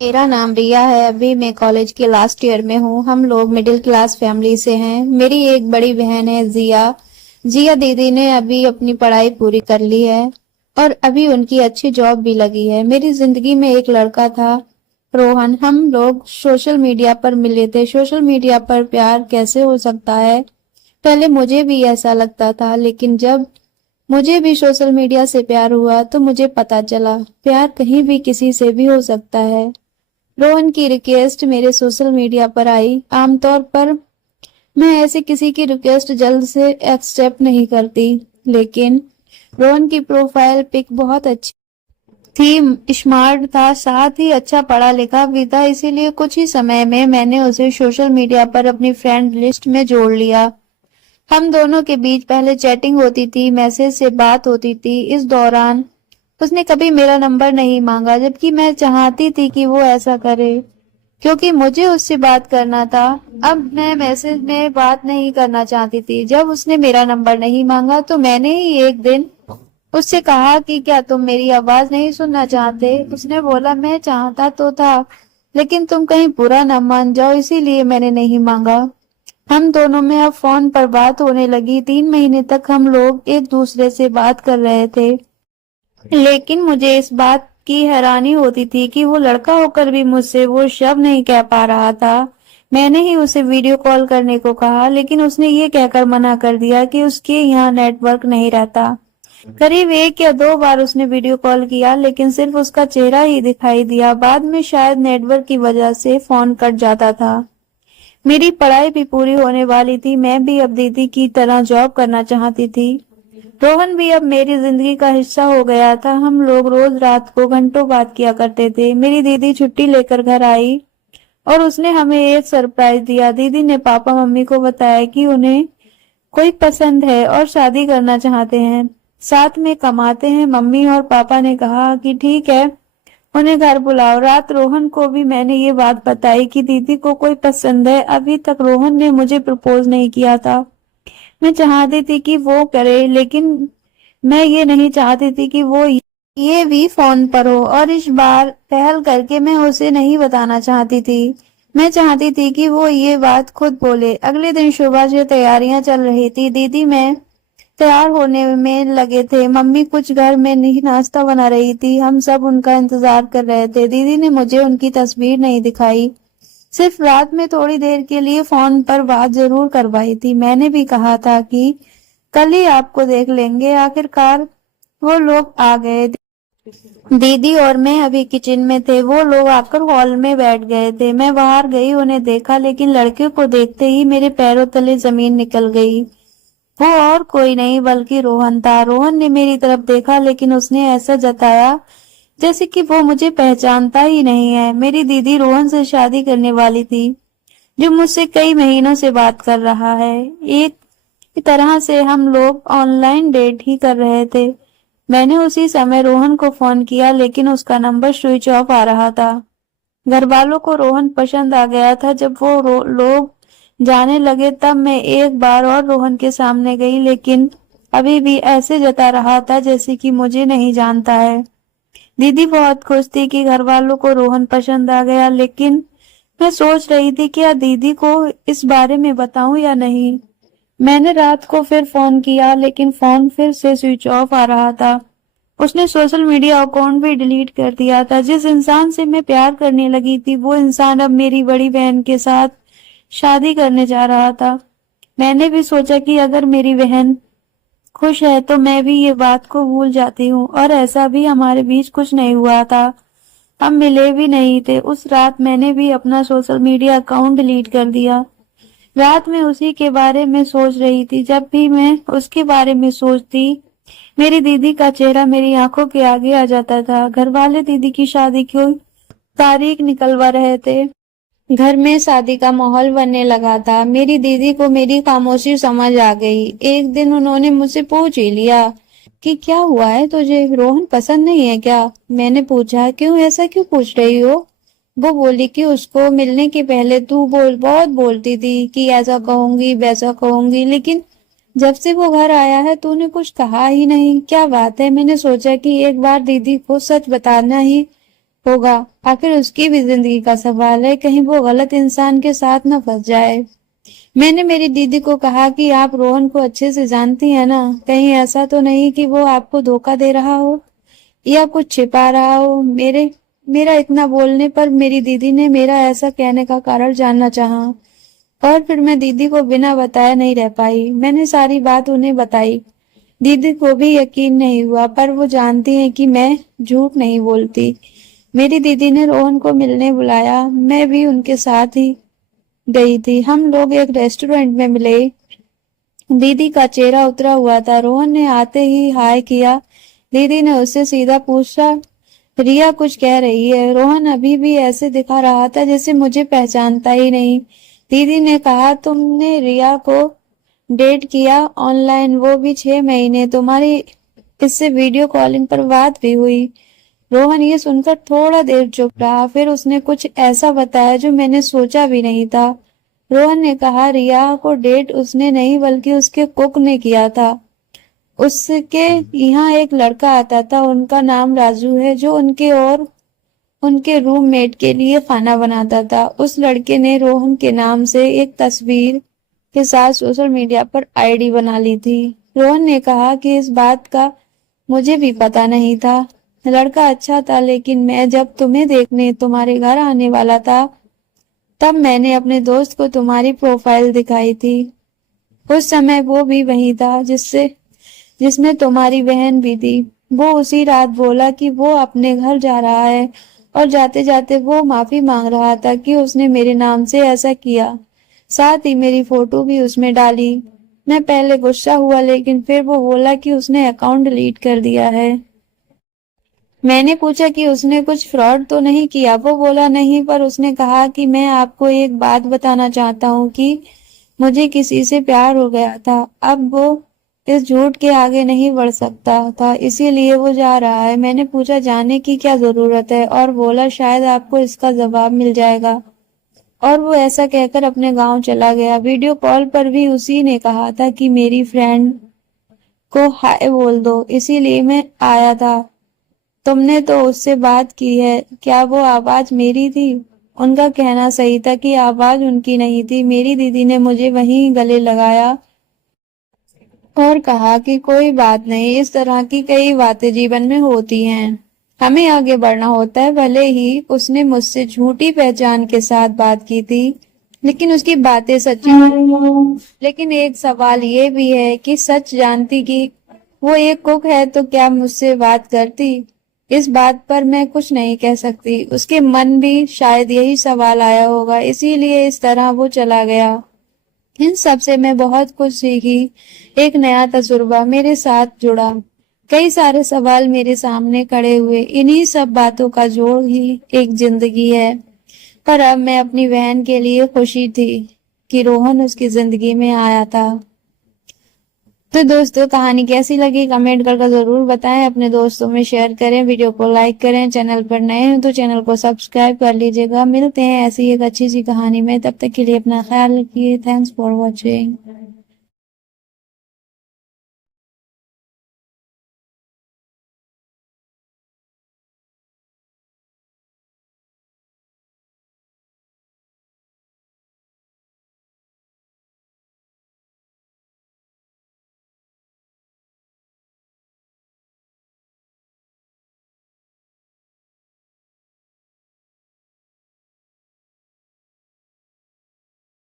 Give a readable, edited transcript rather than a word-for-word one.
मेरा नाम रिया है। अभी मैं कॉलेज के लास्ट ईयर में हूँ। हम लोग मिडिल क्लास फैमिली से हैं। मेरी एक बड़ी बहन है जिया। जिया दीदी ने अभी अपनी पढ़ाई पूरी कर ली है और अभी उनकी अच्छी जॉब भी लगी है। मेरी जिंदगी में एक लड़का था, रोहन। हम लोग सोशल मीडिया पर मिले थे। सोशल मीडिया पर प्यार कैसे हो सकता है, पहले मुझे भी ऐसा लगता था, लेकिन जब मुझे भी सोशल मीडिया से प्यार हुआ तो मुझे पता चला प्यार कहीं भी किसी से भी हो सकता है। रोहन की रिक्वेस्ट मेरे सोशल मीडिया पर आई। आमतौर पर मैं ऐसे किसी की रिक्वेस्ट जल्द से एक्सेप्ट नहीं करती, लेकिन रोहन की प्रोफाइल पिक बहुत अच्छी थी, स्मार्ट था, साथ ही अच्छा पढ़ा लिखा भी था। इसीलिए कुछ ही समय में मैंने उसे सोशल मीडिया पर अपनी फ्रेंड लिस्ट में जोड़ लिया। हम दोनों के बीच पहले चैटिंग होती थी, मैसेज से बात होती थी। इस दौरान उसने कभी मेरा नंबर नहीं मांगा, जबकि मैं चाहती थी कि वो ऐसा करे, क्योंकि मुझे उससे बात करना था। अब मैं मैसेज में बात नहीं करना चाहती थी। जब उसने मेरा नंबर नहीं मांगा तो मैंने ही एक दिन उससे कहा कि क्या तुम मेरी आवाज नहीं सुनना चाहते। उसने बोला मैं चाहता तो था, लेकिन तुम कहीं बुरा न मान जाओ, इसीलिए मैंने नहीं मांगा। हम दोनों में अब फोन पर बात होने लगी। 3 महीने तक हम लोग एक दूसरे से बात कर रहे थे, लेकिन मुझे इस बात की हैरानी होती थी कि वो लड़का होकर भी मुझसे वो शब्द नहीं कह पा रहा था। मैंने ही उसे वीडियो कॉल करने को कहा, लेकिन उसने ये कहकर मना कर दिया कि उसके यहाँ नेटवर्क नहीं रहता। करीब 1 या 2 बार उसने वीडियो कॉल किया, लेकिन सिर्फ उसका चेहरा ही दिखाई दिया। बाद में शायद नेटवर्क की वजह से फोन कट जाता था। मेरी पढ़ाई भी पूरी होने वाली थी। मैं भी अब दीदी की तरह जॉब करना चाहती थी। रोहन भी अब मेरी जिंदगी का हिस्सा हो गया था। हम लोग रोज रात को घंटों बात किया करते थे। मेरी दीदी छुट्टी लेकर घर आई और उसने हमें एक सरप्राइज दिया। दीदी ने पापा मम्मी को बताया कि उन्हें कोई पसंद है और शादी करना चाहते हैं, साथ में कमाते हैं। मम्मी और पापा ने कहा कि ठीक है, उन्हें घर बुलाओ। रात रोहन को भी मैंने ये बात बताई कि दीदी को कोई पसंद है। अभी तक रोहन ने मुझे प्रपोज नहीं किया था। मैं चाहती थी कि वो करे, लेकिन मैं ये नहीं चाहती थी कि वो ये भी फोन पर हो, और इस बार पहल करके मैं उसे नहीं बताना चाहती थी। मैं चाहती थी कि वो ये बात खुद बोले। अगले दिन सुबह से तैयारियां चल रही थी। दीदी मैं तैयार होने में लगे थे। मम्मी कुछ घर में नहीं नाश्ता बना रही थी। हम सब उनका इंतजार कर रहे थे। दीदी ने मुझे उनकी तस्वीर नहीं दिखाई, सिर्फ रात में थोड़ी देर के लिए फोन पर बात जरूर करवाई थी। मैंने भी कहा था कि कल ही आपको देख लेंगे। आखिरकार वो लोग आ गए। दीदी और मैं अभी किचन में थे। वो लोग आकर हॉल में बैठ गए थे। मैं बाहर गई, उन्हें देखा, लेकिन लड़के को देखते ही मेरे पैरों तले जमीन निकल गई। वो और कोई नहीं बल्कि रोहन था। रोहन ने मेरी तरफ देखा, लेकिन उसने ऐसा जताया जैसे कि वो मुझे पहचानता ही नहीं है। मेरी दीदी रोहन से शादी करने वाली थी, जो मुझसे कई महीनों से बात कर रहा है। एक तरह से हम लोग ऑनलाइन डेट ही कर रहे थे। मैंने उसी समय रोहन को फोन किया, लेकिन उसका नंबर स्विच ऑफ आ रहा था। घर वालों को रोहन पसंद आ गया था। जब वो लोग जाने लगे तब मैं एक बार और रोहन के सामने गई, लेकिन अभी भी ऐसे जता रहा था जैसे कि मुझे नहीं जानता है। दीदी बहुत खुश थी कि घर वालों को रोहन पसंद आ गया, लेकिन मैं सोच रही थी कि क्या दीदी को इस बारे में बताऊं या नहीं। मैंने रात को फिर फोन किया, लेकिन फोन फिर से स्विच ऑफ आ रहा था। उसने सोशल मीडिया अकाउंट भी डिलीट कर दिया था। जिस इंसान से मैं प्यार करने लगी थी, वो इंसान अब मेरी बड़ी बहन के साथ शादी करने जा रहा था। मैंने भी सोचा कि अगर मेरी बहन खुश है तो मैं भी ये बात को भूल जाती हूँ, और ऐसा भी हमारे बीच कुछ नहीं हुआ था। हम मिले भी नहीं थे। उस रात मैंने भी अपना सोशल मीडिया अकाउंट डिलीट कर दिया। रात में उसी के बारे में सोच रही थी। जब भी मैं उसके बारे में सोचती, मेरी दीदी का चेहरा मेरी आंखों के आगे आ जाता था। घर वाले दीदी की शादी की तारीख निकलवा रहे थे। घर में शादी का माहौल बनने लगा था। मेरी दीदी को मेरी खामोशी समझ आ गई। एक दिन उन्होंने मुझसे पूछ ही लिया कि क्या हुआ है तुझे, रोहन पसंद नहीं है क्या? मैंने पूछा क्यों, ऐसा क्यों पूछ रही हो? वो बोली कि उसको मिलने के पहले तू बहुत बोलती थी कि ऐसा कहूंगी वैसा कहूंगी, लेकिन जब से वो घर आया है तूने कुछ कहा ही नहीं। क्या बात है? मैंने सोचा कि एक बार दीदी को सच बताना ही होगा। आखिर उसकी भी जिंदगी का सवाल है, कहीं वो गलत इंसान के साथ न फंस जाए। मैंने मेरी दीदी को कहा कि आप रोहन को अच्छे से जानती हैं ना, कहीं ऐसा तो नहीं कि वो आपको धोखा दे रहा हो या कुछ छिपा रहा हो। मेरा इतना बोलने पर मेरी दीदी ने मेरा ऐसा कहने का कारण जानना चाहा, और फिर मैं दीदी को बिना बताए नहीं रह पाई। मैंने सारी बात उन्हें बताई। दीदी को भी यकीन नहीं हुआ, पर वो जानती हैं कि मैं झूठ नहीं बोलती। मेरी दीदी ने रोहन को मिलने बुलाया, मैं भी उनके साथ ही गई थी। हम लोग एक रेस्टोरेंट में मिले। दीदी का चेहरा उतरा हुआ था। रोहन ने आते ही हाय किया। दीदी ने उससे सीधा पूछा, रिया कुछ कह रही है? रोहन अभी भी ऐसे दिखा रहा था जैसे मुझे पहचानता ही नहीं। दीदी ने कहा, तुमने रिया को डेट किया ऑनलाइन, वो भी 6 महीने। तुम्हारी इससे वीडियो कॉलिंग पर बात भी हुई। रोहन ये सुनकर थोड़ा देर चुप रहा, फिर उसने कुछ ऐसा बताया जो मैंने सोचा भी नहीं था। रोहन ने कहा, रिया को डेट उसने नहीं बल्कि उसके कुक ने किया था। उसके यहाँ एक लड़का आता था, उनका नाम राजू है, जो उनके और उनके रूममेट के लिए खाना बनाता था। उस लड़के ने रोहन के नाम से एक तस्वीर के साथ सोशल मीडिया पर आईडी बना ली थी। रोहन ने कहा कि इस बात का मुझे भी पता नहीं था। लड़का अच्छा था, लेकिन मैं जब तुम्हें देखने तुम्हारे घर आने वाला था, तब मैंने अपने दोस्त को तुम्हारी प्रोफाइल दिखाई थी। उस समय वो भी वही था जिसमें तुम्हारी बहन भी थी। वो उसी रात बोला कि वो अपने घर जा रहा है, और जाते जाते वो माफी मांग रहा था कि उसने मेरे नाम से ऐसा किया। साथ ही मेरी फोटो भी उसमें डाली। मैं पहले गुस्सा हुआ, लेकिन फिर वो बोला कि उसने अकाउंट डिलीट कर दिया है। मैंने पूछा कि उसने कुछ फ्रॉड तो नहीं किया। वो बोला नहीं, पर उसने कहा कि मैं आपको एक बात बताना चाहता हूँ कि मुझे किसी से प्यार हो गया था। अब वो इस झूठ के आगे नहीं बढ़ सकता था, इसीलिए वो जा रहा है। मैंने पूछा, जाने की क्या जरूरत है? और बोला, शायद आपको इसका जवाब मिल जाएगा। और वो ऐसा कहकर अपने गांव चला गया। वीडियो कॉल पर भी उसी ने कहा था कि मेरी फ्रेंड को हाय बोल दो, इसीलिए मैं आया था। तुमने तो उससे बात की है, क्या वो आवाज मेरी थी? उनका कहना सही था कि आवाज उनकी नहीं थी। मेरी दीदी ने मुझे वहीं गले लगाया और कहा कि कोई बात नहीं, इस तरह की कई बातें जीवन में होती हैं, हमें आगे बढ़ना होता है। भले ही उसने मुझसे झूठी पहचान के साथ बात की थी, लेकिन उसकी बातें सच्ची थी। लेकिन एक सवाल ये भी है कि सच जानती कि वो एक कुक है तो क्या मुझसे बात करती? इस बात पर मैं कुछ नहीं कह सकती। उसके मन भी शायद यही सवाल आया होगा, इसीलिए इस तरह वो चला गया। इन सब से मैं बहुत कुछ सीखी। एक नया तजुर्बा मेरे साथ जुड़ा, कई सारे सवाल मेरे सामने खड़े हुए। इन्हीं सब बातों का जोड़ ही एक जिंदगी है। पर अब मैं अपनी बहन के लिए खुशी थी कि रोहन उसकी जिंदगी में आया था। तो दोस्तों, कहानी कैसी लगी कमेंट करके जरूर बताएं, अपने दोस्तों में शेयर करें, वीडियो को लाइक करें, चैनल पर नए हैं तो चैनल को सब्सक्राइब कर लीजिएगा। मिलते हैं ऐसी एक अच्छी सी कहानी में, तब तक के लिए अपना ख्याल रखिए। Thanks for watching.